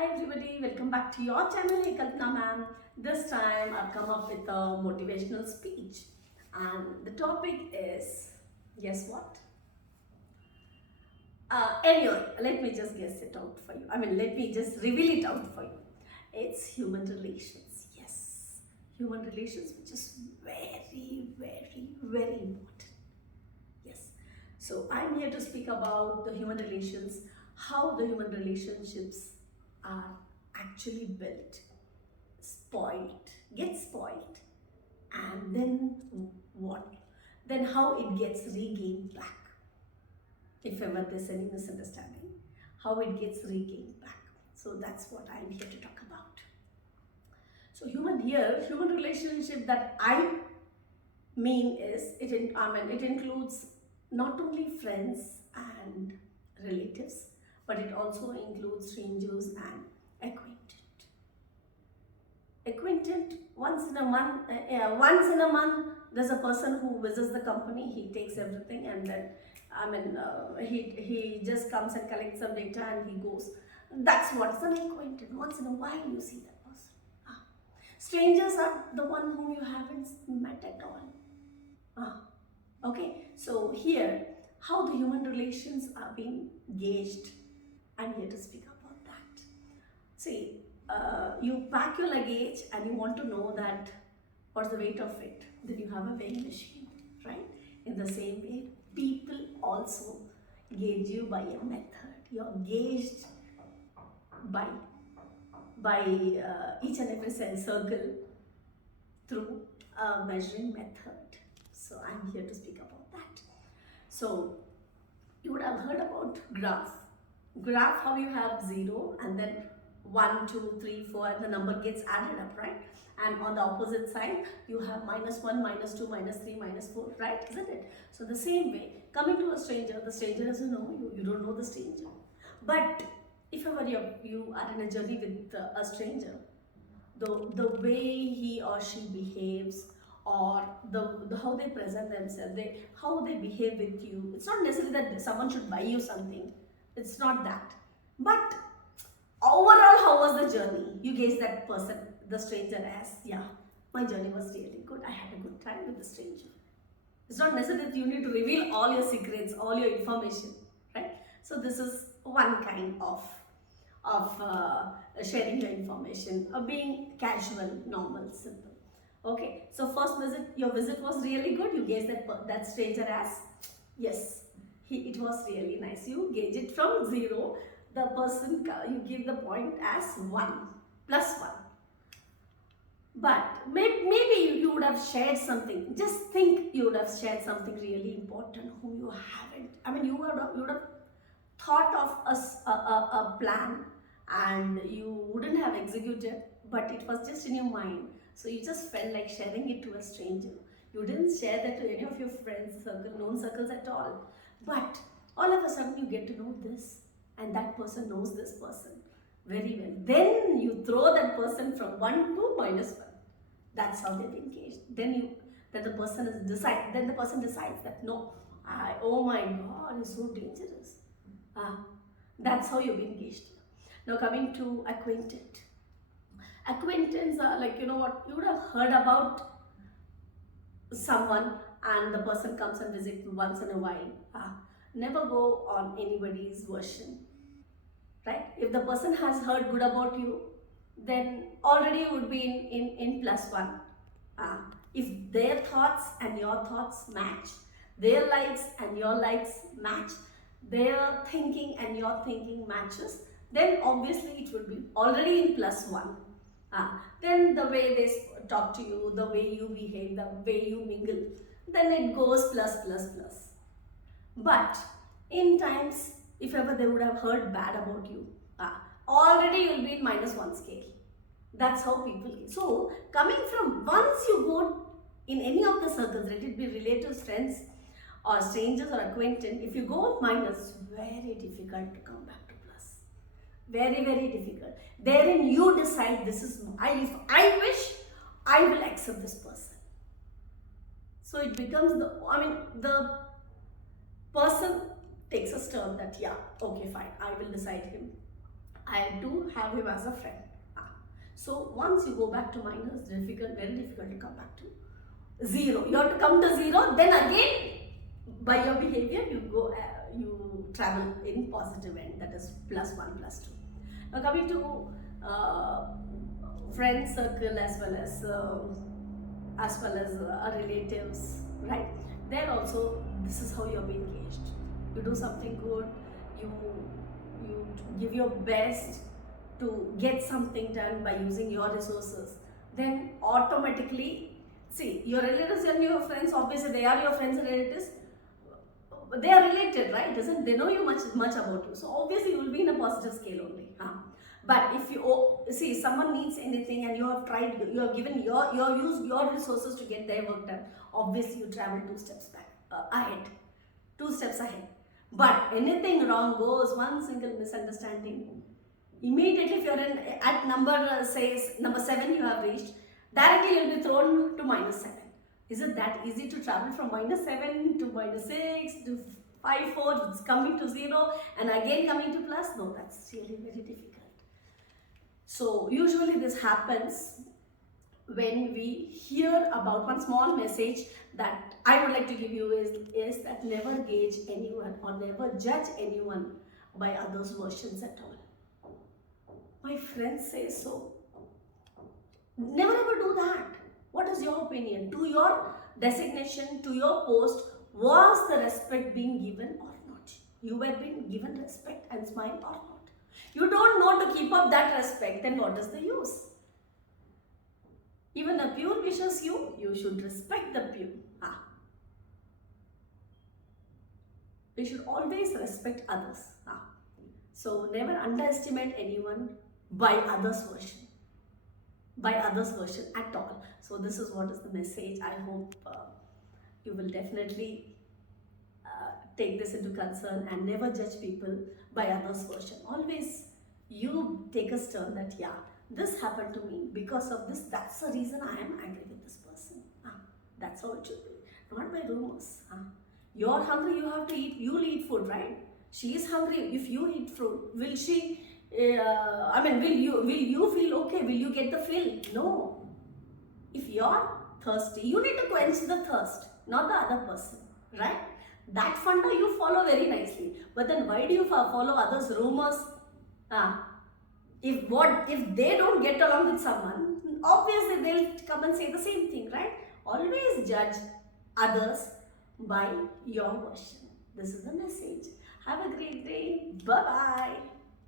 Hi everybody, welcome back to your channel. Hey Kalpna ma'am. This time I've come up with a motivational speech and the topic is, guess what? Anyway, let me just guess it out for you. Let me just reveal it out for you. It's human relations. Yes, human relations, which is very, very, very important. Yes. So I'm here to speak about the human relations, how the human relationships are actually built, spoiled, get spoiled, and then what? Then how it gets regained back. If ever there's any misunderstanding, how it gets regained back. So that's what I'm here to talk about. So human relationship that I mean is it includes not only friends and relatives, but it also includes strangers and acquaintant. Once in a month there's a person who visits the company. He takes everything and then he just comes and collects some data and he goes. That's what's an acquaintance. Once in a while you see that person. Strangers are the one whom you haven't met at all. Okay, so here, how the human relations are being gauged. I'm here to speak about that. See, you pack your luggage and you want to know that what's the weight of it. Then you have a weighing machine, right? In the same way, people also gauge you by a method. You're gauged by each and every circle through a measuring method. So I'm here to speak about that. So you would have heard about graph. Graph, how you have 0 and then 1, 2, 3, 4 and the number gets added up, right? And on the opposite side you have -1, -2, -3, -4, right? Isn't it? So the same way, coming to a stranger, the stranger doesn't know you, you don't know the stranger. But if ever you are in a journey with a stranger, the way he or she behaves, or the how they present themselves, how they behave with you. It's not necessarily that someone should buy you something. It's not that. But overall, how was the journey? You gauge that person, the stranger, as, yeah, my journey was really good. I had a good time with the stranger. It's not necessary that you need to reveal all your secrets, all your information, right? So this is one kind of sharing your information, being casual, normal, simple. Okay, so first visit, your visit was really good. You gauge that stranger as, yes, it was really nice. You gauge it from 0. The person, you give the point as 1, +1. But maybe you would have shared something. Just think, you would have shared something really important whom you haven't. You would have thought of a plan and you wouldn't have executed, but it was just in your mind. So you just felt like sharing it to a stranger. You didn't share that to any of your friends, known circles at all. But all of a sudden you get to know this, and that person knows this person very well. Then you throw that person from 1 to -1. That's how they've engaged. Then the person decides that no, oh my God, he's so dangerous. That's how you've engaged. Now coming to acquaintance. Acquaintance are like, you know what, you would have heard about someone and the person comes and visits once in a while. Never go on anybody's version, right? If the person has heard good about you, then already you would be in +1. If their thoughts and your thoughts match, their likes and your likes match, their thinking and your thinking matches, then obviously it would be already in +1. Then the way they talk to you, the way you behave, the way you mingle, then it goes +++. But in times, if ever they would have heard bad about you, already you will be in -1 scale. That's how people get. So coming from, once you go in any of the circles, let it be relatives, friends, or strangers or acquaintance, if you go minus, very difficult to come back to plus. Very, very difficult. Therein you decide, this is, if I wish, I will accept this person. So it becomes the person takes a turn that, yeah, okay, fine, I will decide him. I and to have him as a friend. So once you go back to minus, difficult, very difficult to come back to zero. You have to come to zero, then again by your behavior you travel in positive end, that is +1 +2. Now coming to friend circle as well as our relatives, right? There also this is how you're being gauged. You do something good, you give your best to get something done by using your resources, then automatically, see, your relatives and your friends, obviously they are your friends and relatives, they are related, right? Doesn't they know you much about you, so obviously you will be in a positive scale only, huh? But if you see someone needs anything and you have tried, you have given your used your resources to get their work done, obviously you travel 2 steps back, ahead, 2 steps ahead. But anything wrong goes, one single misunderstanding, immediately if you're at number says number 7 you have reached, directly you'll be thrown to -7. Is it that easy to travel from -7 to -6 to 5 4, it's coming to 0 and again coming to plus? No, that's really very difficult. So usually this happens when we hear about one small message that I would like to give you is that never gauge anyone or never judge anyone by others' versions at all. My friend says so. Never ever do that. What is your opinion? To your designation, to your post, was the respect being given or not? You were being given respect and smile or not? You don't know to keep up that respect, then what is the use? Even a pure wishes you, you should respect the pure. We should always respect others. So never underestimate anyone by others' version. By others' version at all. So this is what is the message. I hope you will definitely take this into concern and never judge people by others' version. Always you take a stand that, yeah, this happened to me because of this, that's the reason I am angry with this person. That's how it should be, not by rumors. You're hungry, you have to eat, you'll eat food, right? She is hungry, if you eat fruit, will she, will you feel okay? Will you get the fill? No. If you're thirsty, you need to quench the thirst, not the other person, right? That funda you follow very nicely. But then why do you follow others' rumors? If they don't get along with someone, obviously they'll come and say the same thing, right? Always judge others by your version. This is the message. Have a great day. Bye-bye.